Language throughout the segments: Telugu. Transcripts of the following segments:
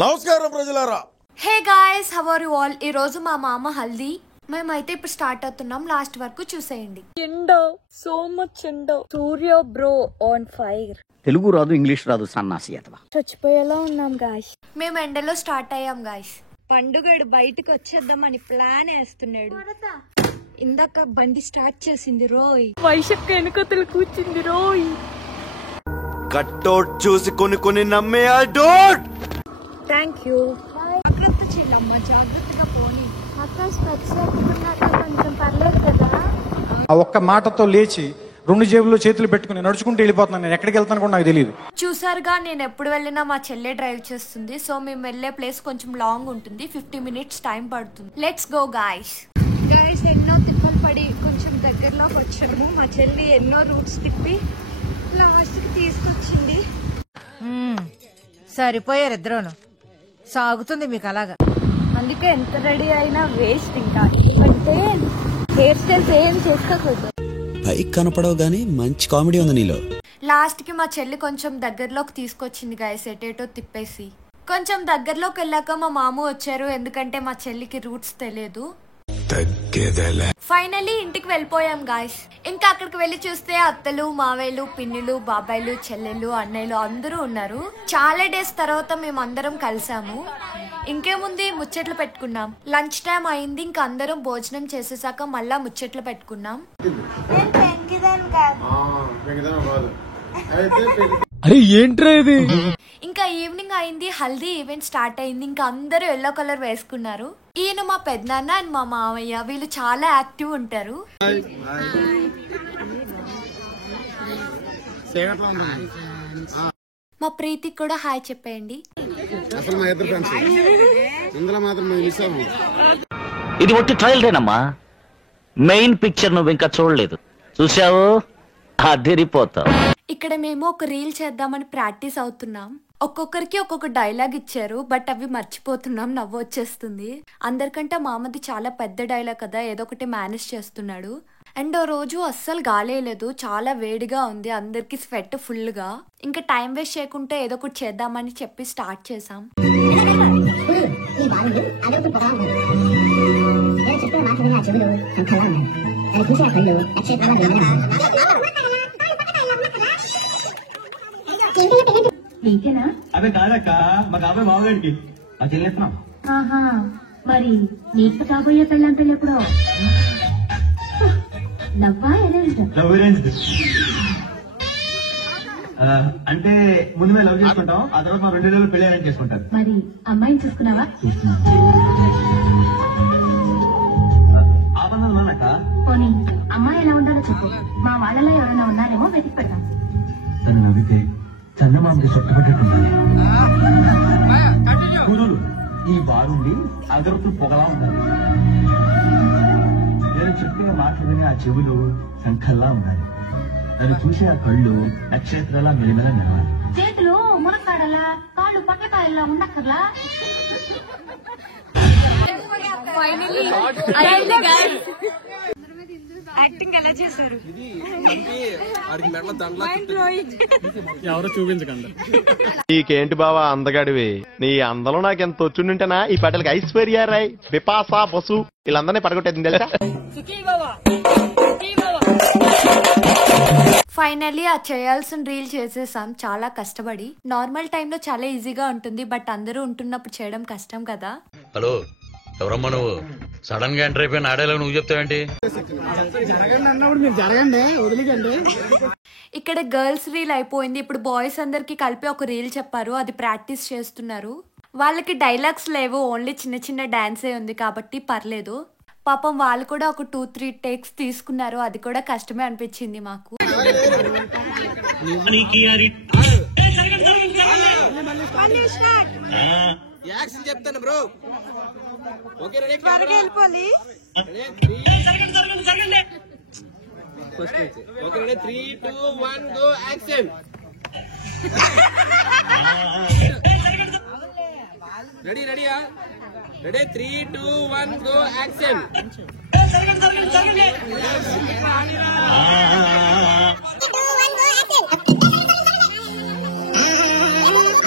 నమస్కారం ప్రజలారా. Hey guys, how are you all? ఈ రోజు మా మామ హల్దీ. మేమైతే ఇప్పుడు స్టార్ట్ అవుతున్నాం, లాస్ట్ వరకు చూసేయండి. Endo so much endo. Surya bro on fire. Telugu రాదు, ఇంగ్లీష్ రాదు, సన్నాసి అతవా. చచ్చిపోయేలా ఉన్నాం గాయ్స్. మేము ఎండలో స్టార్ట్ అయ్యాం గాయ్స్. పండుగడు బయటకు వచ్చేద్దామని ప్లాన్ వేస్తున్నాడు. ఇందాక బండి స్టార్ట్ చేసింది రోయ్. వైశక్క వెనుకతలు కూర్చుంది రోయ్. కట్టౌట్ చూసి కొన్ని నమ్మే అడోట్. Thank you. జాగ్రత్త చెల్లమ్మ, జాగ్రత్తగా పోనీ. ఆకాశ్ కొంచెం పర్లేదు కదా. ఆ ఒక్క మాటతో లేచి 2 జేబుల్లో చేతులు పెట్టుకుని నడుచుకుంటూ వెళ్ళిపోతున్నాను. నేను ఎక్కడికి వెళ్తాను కూడా నాకు తెలియదు. చూసారుగా, నేను ఎప్పుడు వెళ్ళినా మా చెల్లె డ్రైవ్ చేస్తుంది. సో మేము వెళ్ళే ప్లేస్ కొంచెం లాంగ్ ఉంటుంది, 50 minutes టైం పడుతుంది. Let's go guys. గాయ్స్, ఎన్నో తిప్పలు పడి కొంచెం దగ్గరలోకి వచ్చాము. మా చెల్లి ఎన్నో రూట్స్ తిప్పి లాస్ట్ కి తీసుకొచ్చింది. సరిపోయారు ఇద్దరును. సాగుతుంది మీకు అలాగా. అందుకే ఎంత రెడీ అయినా వేస్ట్. ఇంకా ఎందుకంటే హెయిర్ స్టైల్స్ ఏం చేసుకోకూడదు. పైకి కనపడవు గానీ మంచి కామెడీ ఉంది నీలో. లాస్ట్ కి మా చెల్లి కొంచెం దగ్గరలోకి తీసుకొచ్చింది గాయస్, ఎటేటో తిప్పేసి. కొంచెం దగ్గరలోకి వెళ్ళాక మా మామ వచ్చారు, ఎందుకంటే మా చెల్లికి రూట్స్ తెలియదు. ఫైనలీ ఇంటికి వెళ్ళిపోయాం గాయస్. ఇంకా అక్కడికి వెళ్ళి చూస్తే అత్తలు, మావయ్యలు, పిన్నులు, బాబాయ్లు, చెల్లెళ్ళు, అన్నయ్యలు అందరూ ఉన్నారు. చాలా డేస్ తర్వాత మేము అందరం కలిసాము. ఇంకేముంది, ముచ్చట్లు పెట్టుకున్నాం. లంచ్ టైం అయింది, ఇంకా అందరం భోజనం చేసేసాక మళ్ళా ముచ్చట్లు పెట్టుకున్నాం. అరే ఏంట్రా ఇది? ఇంకా ఈవినింగ్ అయింది, హల్దీ ఈవెంట్ స్టార్ట్ అయింది. ఇంకా అందరూ ఎల్లో కలర్ వేసుకున్నారు. ఈయన మా పెద్దనాన్న అండ్ మా మామయ్య, వీళ్ళు చాలా యాక్టివ్ ఉంటారు. మా ప్రీతికి కూడా హాయ్ చెప్పేయండి. ఇది ఒట్టి ట్రయల్ రేనమ్మా, మెయిన్ పిక్చర్ నువ్వు ఇంకా చూడలేదు. చూసావు, అదిరిపోతావు. ఇక్కడ మేము ఒక రీల్ చేద్దామని ప్రాక్టీస్ అవుతున్నాం. ఒక్కొక్కరికి ఒక్కొక్క డైలాగ్ ఇచ్చారు, బట్ అవి మర్చిపోతున్నాం. నవ్వు వచ్చేస్తుంది. అందరికంటే మామది చాలా పెద్ద డైలాగ్ కదా, ఏదో ఒకటి మేనేజ్ చేస్తున్నాడు. అండ్ ఓ రోజు అస్సలు గాలేయలేదు, చాలా వేడిగా ఉంది, అందరికి స్వెట్ ఫుల్ గా. ఇంకా టైం వేస్ట్ చేయకుంటే ఏదో ఒకటి చేద్దామని చెప్పి స్టార్ట్ చేసాం. అదే కాదక్క, మా కాబోయే బావగాడికి ఆ చెల్లిస్తున్నాం. మరి నీకు కాబోయే పెళ్ళం పెళ్ళి ఎప్పుడో? నవ్వా అంటే ముందు మేము లవ్ చేసుకుంటాం, ఆ తర్వాత మా 2 రోజులు పెళ్లి అరేంజ్ చేసుకుంటారు. మరి అమ్మాయిని చూసుకున్నావా? ఆ బంధం ఉన్నానక్క. పోనీ అమ్మాయి ఎలా ఉండాలో చెప్పు, మా వాళ్ళలో ఎవరైనా ఉన్నారేమో వెతికి పెడతాం. తను నవ్వితే చందమామకి చుట్టపట్టేట్టుండాలి. కూతురు ఈ బారుండి అగరత్తులు పొగలా ఉండాలి. నేను చెప్పిన మాటలని ఆ చెవులు శంఖల్లా ఉండాలి. నన్ను చూసే ఆ కళ్ళు నక్షత్రాలా మెలిమెల మెరవాలి. చేతులు మునక్కాడలా, కాళ్ళు పట్టకాయల్లా ఉండక్కర్లా. యాక్టింగ్ ఎలా చేశారు? ఎవరో చూపించకండి. నీకేంటి బావా అందగాడివి? నీ అందలో నాకు ఎంత వచ్చుంటేనా ఈ పాటలకి ఐశ్వర్య రాయ్, బిపాసా బసు వీళ్ళందరినీ పడగొట్టేది తెలుసా? ఫైనల్లీ ఆ చేయాల్సిన రీల్ చేసేసాం, చాలా కష్టపడి. నార్మల్ టైంలో చాలా ఈజీగా ఉంటుంది, బట్ అందరూ ఉంటున్నప్పుడు చేయడం కష్టం కదా. హలో, ఎవరమ్మా నువ్వు? సడన్ గా ఎంటర్ అయిపోయిన ఆడేలా నువ్వు చెప్తావేంటి? ఇక్కడ గర్ల్స్ రీల్ అయిపోయింది. ఇప్పుడు బాయ్స్ అందరికి కలిపి ఒక రీల్ చెప్పారు, అది ప్రాక్టీస్ చేస్తున్నారు. వాళ్ళకి డైలాగ్స్ లేవు, ఓన్లీ చిన్న చిన్న డాన్సే ఉంది కాబట్టి పర్లేదు. పాపం వాళ్ళు కూడా ఒక 2-3 టేక్స్ తీసుకున్నారు, అది కూడా కష్టమే అనిపించింది మాకు. చెప్తాను బ్రో. త్వరగా వెళ్ళిపోవాలి. 3, 2, 1 గో యాక్షన్. రెడీయా? Ready 3, 2, 1 go action.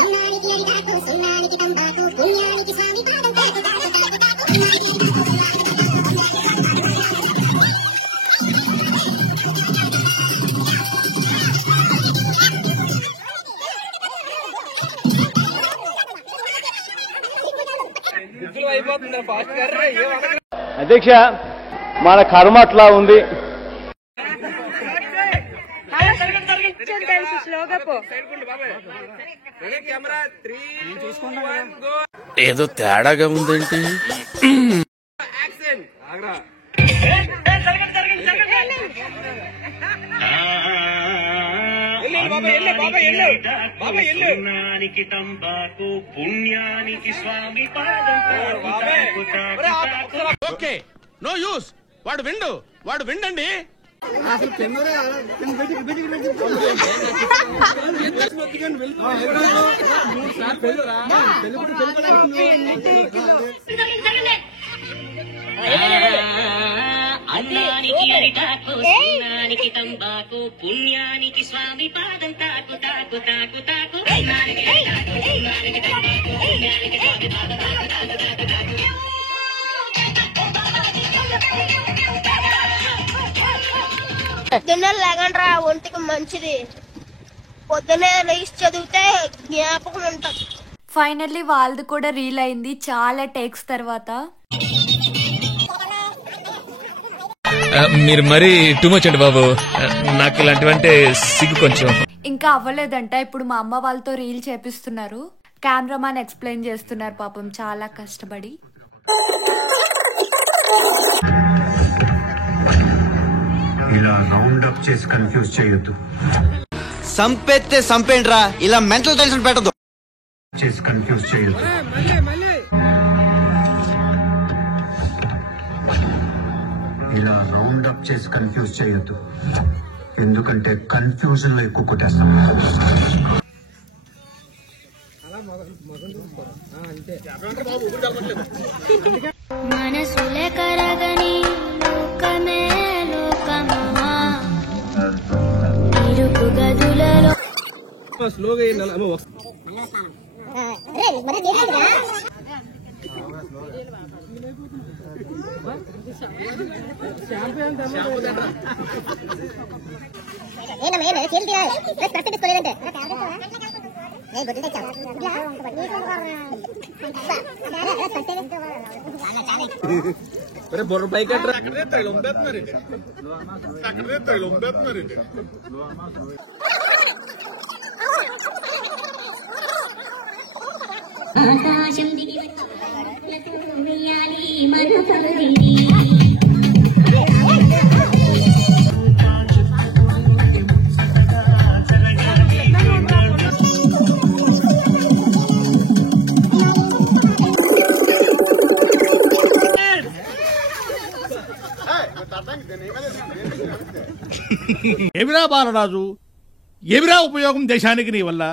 అమ్మానికి అడిగాకు సున్నానికి తంబాకు అధ్యక్ష మన కర్మ అట్లా ఉంది. ఏదో తేడాగా ఉందేంటి? Okay, no use. వాడు విండండి. అన్నానికి అరిటాకు, సున్నానికి తంబాకు, పుణ్యానికి స్వామి పాదం తాకు తాకు తాకు తాకు. అన్నానికి అరిటాకు, సున్నానికి తంబాకు, పుణ్యానికి స్వామి పాదం తాకు తాకు తాకు తాకు. పొద్దున్నే లేకండ్రా, ఒంటికి మంచిది. పొద్దున్నే లేచి చదివితే జ్ఞాపకం ఉంటుంది. ఫైనల్లీ వాళ్ళది కూడా రీల్ అయింది చాలా టేక్స్ తర్వాత. మీరు మరీ టూ మచ్ అండి బాబు, నాకు ఇలాంటివంటే సిగ్గు కొంచెం. ఇంకా అవ్వలేదంట, ఇప్పుడు మా అమ్మ వాళ్ళతో రీల్ చేపిస్తున్నారు. కెమెరామాన్ ఎక్స్ప్లెయిన్ చేస్తున్నారు పాపం చాలా కష్టపడి. ఇలా రౌండ్ అప్ చేసి కన్ఫ్యూజ్ చేయొద్దు. సంపేస్తే సంపేండ్రా, ఇలా మెంటల్ టెన్షన్ పెట్టదు. చేసి కన్ఫ్యూజ్ చేయొద్దు. ఇలా రౌండ్ అప్ చేసి కన్ఫ్యూజ్ చేయొద్దు, ఎందుకంటే కన్ఫ్యూజన్ లో ఎక్కువ కొట్టేస్తాం. మనసులే కరగని లోకమే లోకమా, ఇరుకు గదులలో స్లోగా బొర్ర పైకి ఆకాశం దిగి వెయ్యాలి మధుపరి. ఏమిరా బాలరాజు, ఏమిరా ఉపయోగం దేశానికి నీ వల్ల?